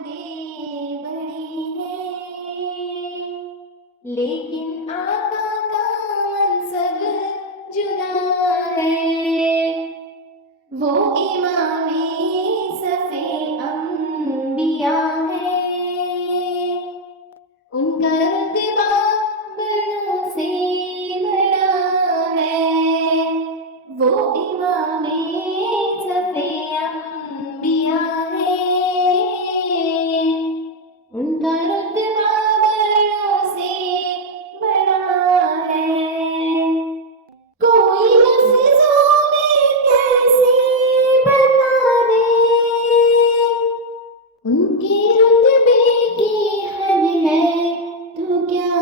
आमदें बड़ी है, लेकिन आका का मनसब जुदा है। वो इमामे सफ़े अंबिया है, उनका रुतबा बड़ों से बड़ा है। वो इमामे सफ़े अंबिया है, उनका रुतबा बड़ों से बड़ा है। कोई लफ्ज़ों में कैसे बता दे उनके रुतबे की हद है तो क्या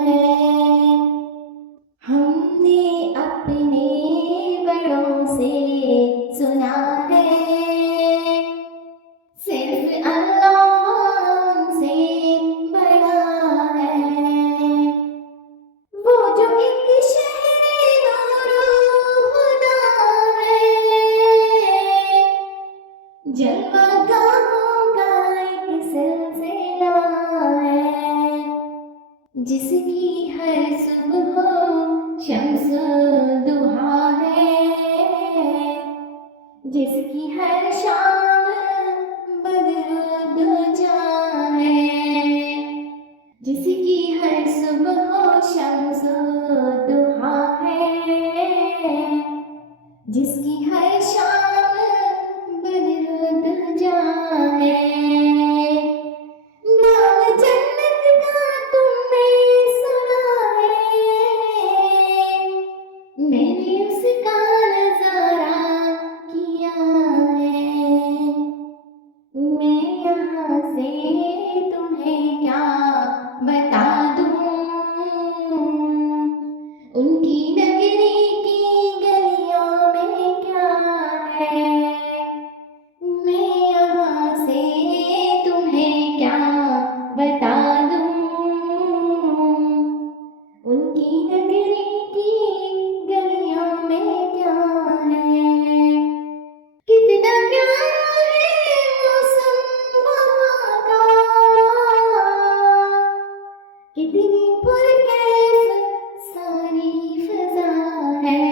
है। हमने अपने बड़ों से सुना है, सिर्फ अल्लाह हमसे बड़ा है। वो जो एक शहर नूरो खुदा है, जलवागाहों का एक सिलसिला है, जिसकी हर सुबह शम्स दुहा है, जिसकी हर शाम बद्र दुजा है, जिसकी हर सुबह शम्स दुहा है, जिसकी हर शाम बद्र दुजा है। नाम जन्नत का तुमने सुना है, मैंने उसका नजारा किया है। मैं यहाँ से तुम्हें क्या बता दूँ, उनकी नगरी की गलियों में क्या है। मैं यहाँ से तुम्हें क्या बता दूँ, उनकी नगरी की गलियों में क्या है। कितना प्यारा है मौसम वहाँ का, कितनी पुरकैफ सारी फ़ज़ा है।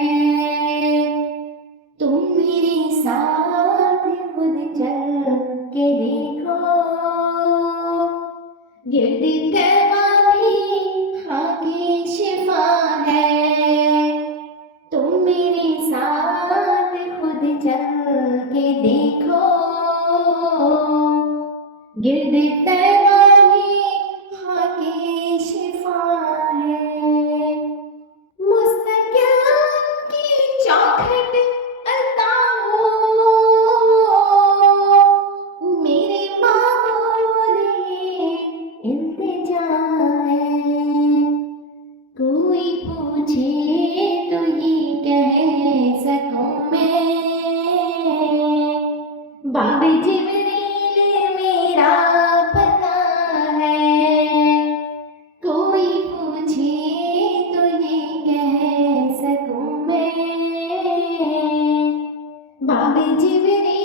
तुम मेरे साथ खुद चल के देखो, गिर्द तैबा भी खाके शिफा है। तुम मेरे साथ खुद चल के देखो, गिर्द तैबा भी खाके शिफा है। मुस्तक़िल की चौखट अता हो, मेरे माबूद ये इल्तिजा है। कोई पूछे तो ये कह सकूं मैं, बाब जिब्रील मेरा पता है। कोई पूछे तो ये कह सकूं मैं, बाब जिब्रील